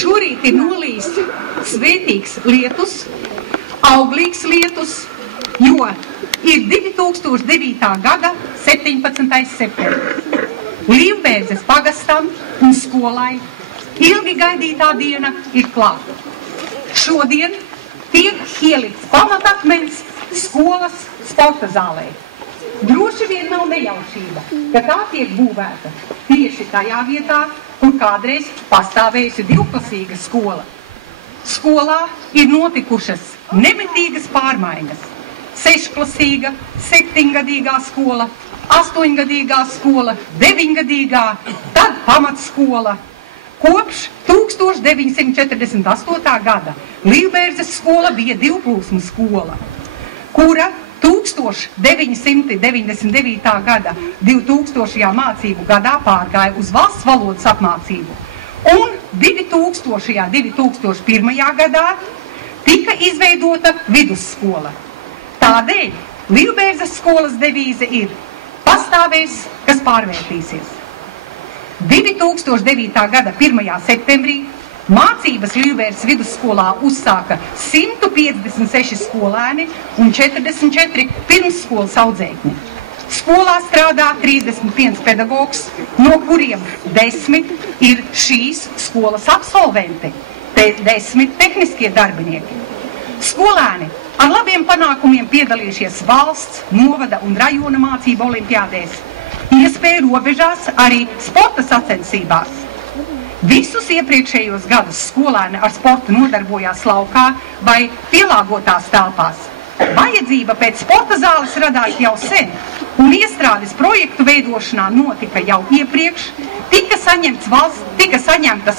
Šorīt ir nolīs svētīgs lietus, auglīgs lietus, jo ir 2009. gada 17. septembris. Līvbērzes pagastam un skolai ilgi gaidītā diena ir klāta. Šodien tiek ielikts pamatakmens skolas sporta zālē. Droši vien nav nejaušība, ka tā tiek būvēta tieši tajā vietā, kur kādreiz pastāvējusi divklasīga skola. Skolā ir notikušas nemitīgas pārmaiņas. 6-klasīga, 7-gadīgā skola, 8-gadīgā skola, 9-gadīgā, tad pamatskola. Kopš 1948. gada Līvbērzes skola bija divplūsmu skola, kura 1999. gada 2000. mācību gadā pārgāja uz valsts valodas apmācību, un 2000. 2001. gadā tika izveidota vidusskola. Tādēļ Līvbērzes skolas devīze ir pastāvēs, kas pārvērtīsies. 2009. gada 1. septembrī mācības Līvbērzes vidusskolā uzsāka 156 skolēni un 44 pirmsskolas audzēkņi. Skolā strādā 31 pedagogs, no kuriem 10 ir šīs skolas absolventi, 10 tehniskie darbinieki. Skolēni ar labiem panākumiem piedalījušies valsts, novada un rajona mācību olimpiādēs, iespēja robežās arī sporta sacensībās. Visus iepriekšējos gadus skolēni ar sportu nodarbojās laukā vai pielāgotās telpās. Vajadzība pēc sporta zāles radās jau sen, un iestrādes projektu veidošanā notika jau iepriekš, tika saņemtas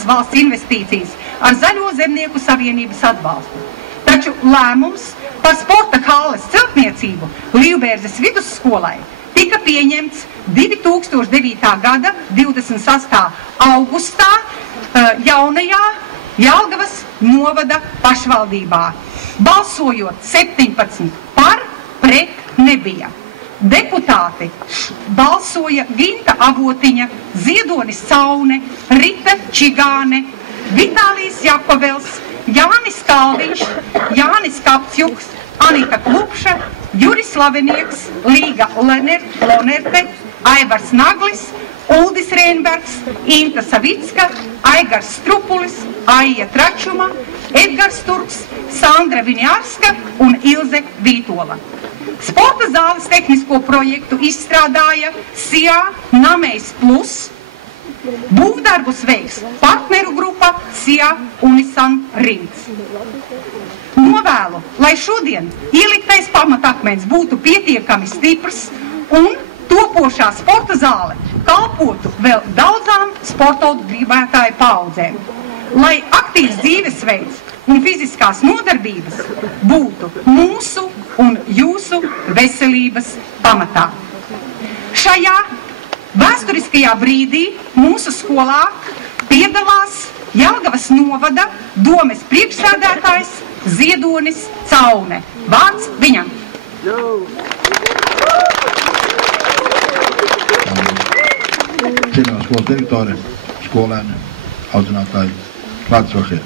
valsts investīcijas ar Zaļo zemnieku savienības atbalstu. Taču lēmums par sporta halles celtniecību Līvbērzes vidusskolai tika pieņemts 2009. gada 28. augustā jaunajā Jelgavas novada pašvaldībā. Balsojot 17 par, pret nebija. Deputāti balsoja Ginta Avotiņa, Ziedonis Caune, Rita Čigāne, Vitālijs Jakovels, Jānis Kalviņš, Jānis Kapcjuks, Anita Klupša, Juris Slavenieks, Līga Lonerte, Aivars Naglis, Uldis Rēnbergs, Inta Savicka, Aigars Strupulis, Aija Tračuma, Edgars Turks, Sandra Viniārska un Ilze Vītola. Sporta zāles tehnisko projektu izstrādāja SIA Namejs Plus. Būvdarbus veiks partneru grupa SIA Unisan Rīts. Novēlu, lai šodien ieliktais pamatakmens būtu pietiekami stiprs un topošā sporta zāle kalpotu vēl daudzām sporta gribētāju paaudzēm. Lai aktīvs dzīvesveids un fiziskās nodarbības būtu mūsu un jūsu veselības pamatā. Šajā vēsturiskajā brīdī mūsu skolā piedalās Jelgavas novada domes priekšsēdētājs Ziedonis Caune. Vārds viņam. Cienījamā skolas direktore, skolēni, audzinātāji, klātsošie.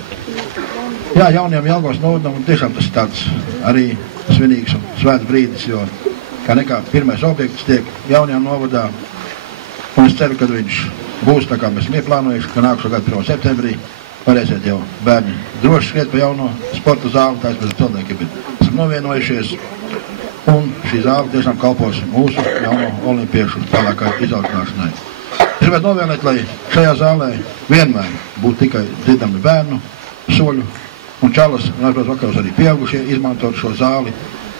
Jā, jaunajam Jelgavas novadam tiešām tas ir tāds arī svinīgs un svēts brīdis, jo kā nekā pirmais objekts tiek jaunajam novadā. Un es ceru, ka viņš būs tā kā mēs ieplānojuši, ka nākušo gadu 1. septembrī varēsiet jau bērni droši skriet pa jauno sporta zāli, tā es bez cilvēkiem esam novienojušies. Un šī zāle tiešām kalpos mūsu jauno olimpiešu tālākai izaugsmēšanai. Es gribētu novēlēt, lai šajā zālē vienmēr būtu tikai dzirdami bērnu, soļu un čalas, un aizbrauc vakaros arī pieaugušie izmantot šo zāli.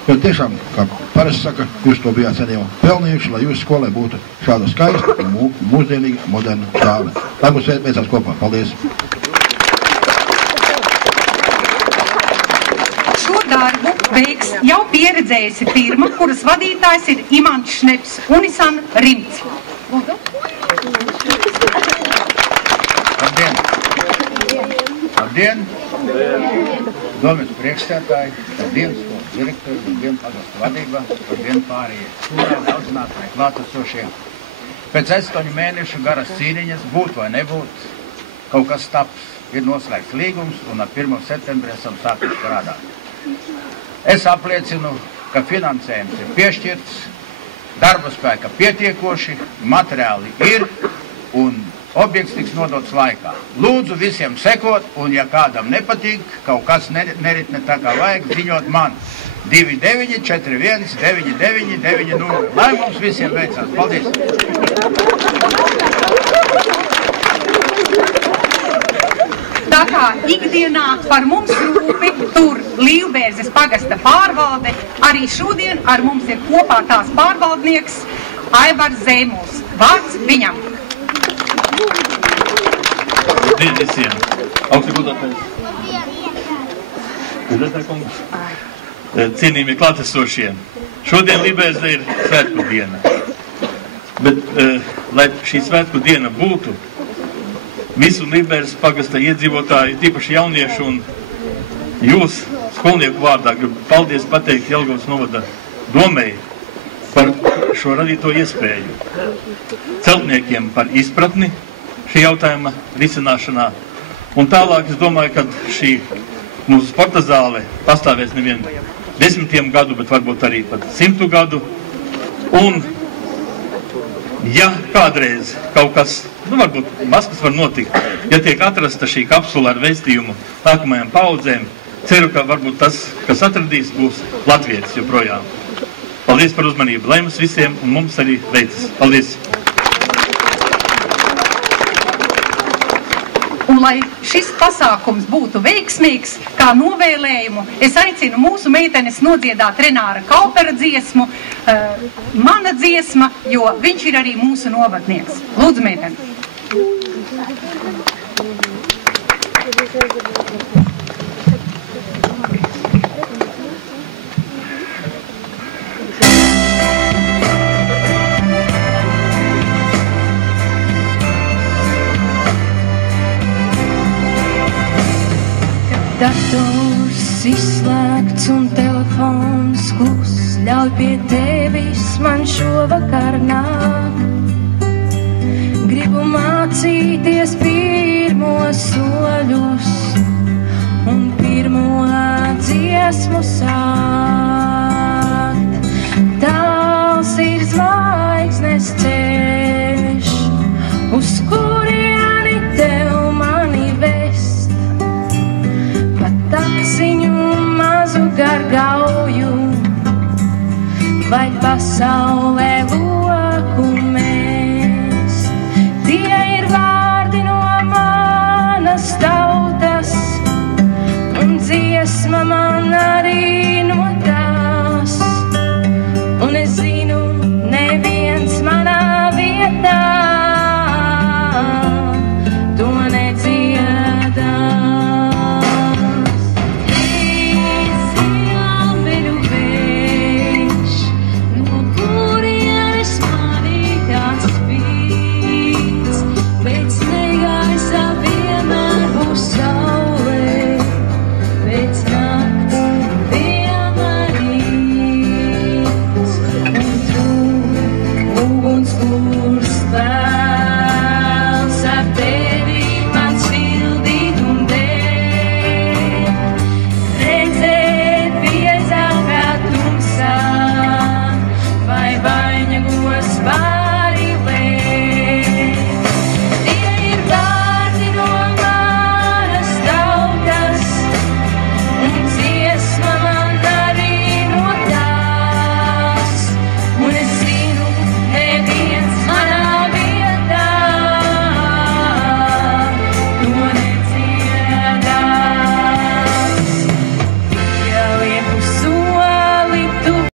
Jo tiešām, kā parasti saka, jūs to bijāt sen jau pelnījuši, lai jūsu skolai būtu šāda skaista un mūsdienīga, moderna zāle. Lai mums veicās kopā. Paldies! Šo darbu veiks jau pieredzējusi firma, kuras vadītājs ir Imants Šneps, Unisan Rīts. Labdien! Domes priekšsēdētāji, labdien skolas direktori, labdien pagastu vadībā, labdien pārējie skolēni, audzinātāji, klātesošie. Pēc 8 mēnešu garas cīniņas, būt vai nebūt, kaut kas taps. Ir noslēgts līgums un ar 1. septembri esam sākuši strādāt. Es apliecinu, ka finansējums ir piešķirts, darba spēka pietiekoši, materiāli ir un objekts tiks nodots laikā. Lūdzu visiem sekot, un ja kādam nepatīk, kaut kas neritne tā kā vajag, ziņot man 29419990. Lai mums visiem veicās. Paldies! Tā kā ikdienā par mums rūpi tur Līvbērzes pagasta pārvalde, arī šodien ar mums ir kopā tās pārvaldnieks Aivars Zēmuls. Vārds viņam. Dien visiem. Augsti godātais. Cienījamie klātesošie. Šodien Līvbērze ir svētku diena. Bet, lai šī svētku diena būtu, visu Līvbērzes pagasta iedzīvotāji, tīpaši jaunieši un jūs, skolnieku vārdā, gribu paldies pateikt Jelgavas novada domei par šo radīto iespēju. Celtniekiem par izpratni šī jautājuma risināšanā. Un tālāk es domāju, ka šī mūsu sporta zāle pastāvēs nevien 10 gadu, bet varbūt arī pat 100 gadu. Un ja kādreiz kaut kas, varbūt maskas var notikt, ja tiek atrasta šī kapsula ar vēstījumu nākamajām paudzēm, ceru, ka varbūt tas, kas atradīs, būs latvietis joprojām. Paldies par uzmanību, lai mums visiem un mums arī veicas. Paldies! Un lai šis pasākums būtu veiksmīgs, kā novēlējumu, es aicinu mūsu meitenes nodziedāt Renāra Kaupera dziesmu, mana dziesma, jo viņš ir arī mūsu novadnieks. Lūdzu, meitene. Dators izslēgts un telefons kluss, ļauj pie tevis man šovakar nāk. Gribu mācīties pirmos soļus un pirmo dziesmu sākt. Tāls ir zvaigznes ceļš, uz kurieni tev mani vest. Taksiņu mazu gargauju, vai